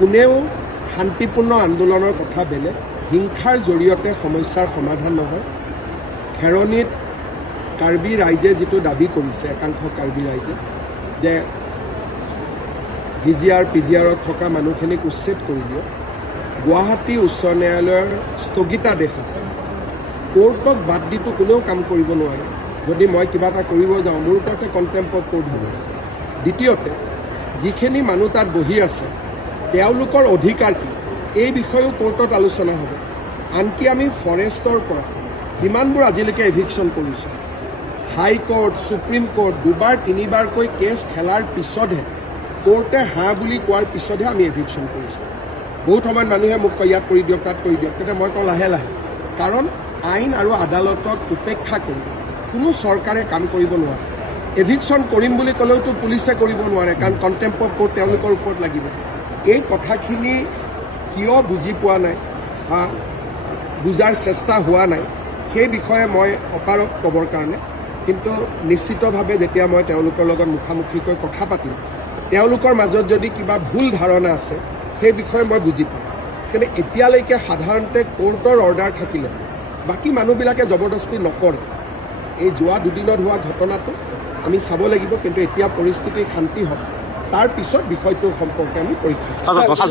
কোনেও শান্তিপূৰ্ণ আন্দোলনৰ কথা বেলেগ, হিংসাৰ জৰিয়তে সমস্যাৰ সমাধান নহয়। খেৰণীত কাৰ্বি ৰাইজে যিটো দাবী কৰিছে, একাংশ কাৰ্বি ৰাইজে, যে VGR PGRত থকা মানুহখিনিক উচ্ছেদ কৰি দিয়ক। গুৱাহাটী উচ্চ ন্যায়ালয়ৰ স্থগিতাদেশ আছে, কোৰ্টক বাদ দিটো কোনেও কাম কৰিব নোৱাৰে। যদি মই কিবা এটা কৰিব যাওঁ, মোৰ ওপৰতে কণ্টেম্প অফ কোৰ্ট হ'ব। দ্বিতীয়তে, যিখিনি মানুহ তাত বহি আছে তেওঁলোকৰ অধিকাৰ কি, এই বিষয়েও কোৰ্টত আলোচনা হ'ব। আনকি আমি ফৰেষ্টৰ পৰা যিমানবোৰ আজিলৈকে এভিকশ্যন কৰিছোঁ, হাইকোৰ্ট, সুপ্ৰিম কোৰ্ট দুবাৰ তিনিবাৰকৈ কেছ খেলাৰ পিছতহে, কোৰ্টে হাঁ বুলি কোৱাৰ পিছতহে আমি এভিকশ্যন কৰিছোঁ। বহুত সময়ত মানুহে মোক কয় ইয়াত কৰি দিয়ক, তাত কৰি দিয়ক, তেতিয়া মই কওঁ লাহে লাহে, কাৰণ আইন আৰু আদালতক উপেক্ষা কৰি কোনো চৰকাৰে কাম কৰিব নোৱাৰে। এভিকশ্যন কৰিম বুলি ক'লেওতো পুলিচে কৰিব নোৱাৰে, কাৰণ কণ্টেম্প অফ কোৰ্ট তেওঁলোকৰ ওপৰত লাগিব। এই কথাখিনি কিয় বুজি পোৱা নাই বা বুজাৰ চেষ্টা হোৱা নাই, সেই বিষয়ে মই অপাৰক ক'বৰ কাৰণে, কিন্তু নিশ্চিতভাৱে যেতিয়া মই তেওঁলোকৰ লগত মুখামুখিকৈ কথা পাতিম, তেওঁলোকৰ মাজত যদি কিবা ভুল ধাৰণা আছে সেই বিষয়ে মই বুজি পাম। কিন্তু এতিয়ালৈকে সাধাৰণতে কোৰ্টৰ অৰ্ডাৰ থাকিলে বাকী মানুহবিলাকে জবৰদস্তি নকৰে। এই যোৱা দুদিনত হোৱা ঘটনাটো আমি চাব লাগিব, কিন্তু এতিয়া পৰিস্থিতি শান্তি হওক, তাৰ পিছত বিষয়টোৰ সম্পৰ্কে আমি পৰীক্ষা কৰিম।